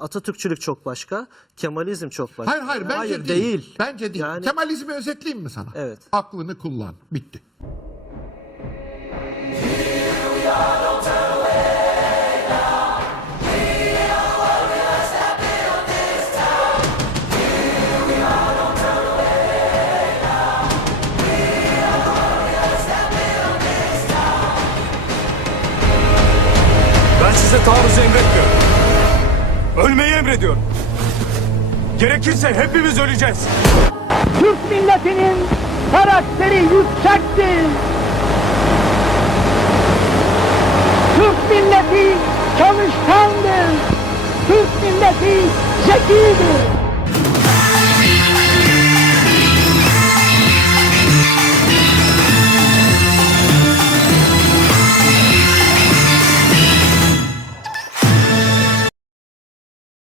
Atatürkçülük çok başka, Kemalizm çok başka. Hayır hayır bence Hayır, değil. değil. Bence değil. Yani- Kemalizmi özetleyeyim mi sana? Evet. Aklını kullan. Bitti. Ben size taarruzu emretmiyorum. Ölmeyi emrediyorum. Gerekirse hepimiz öleceğiz. Türk milletinin karakteri yüksektir. Türk milleti çalışkandır. Türk milleti zekidir.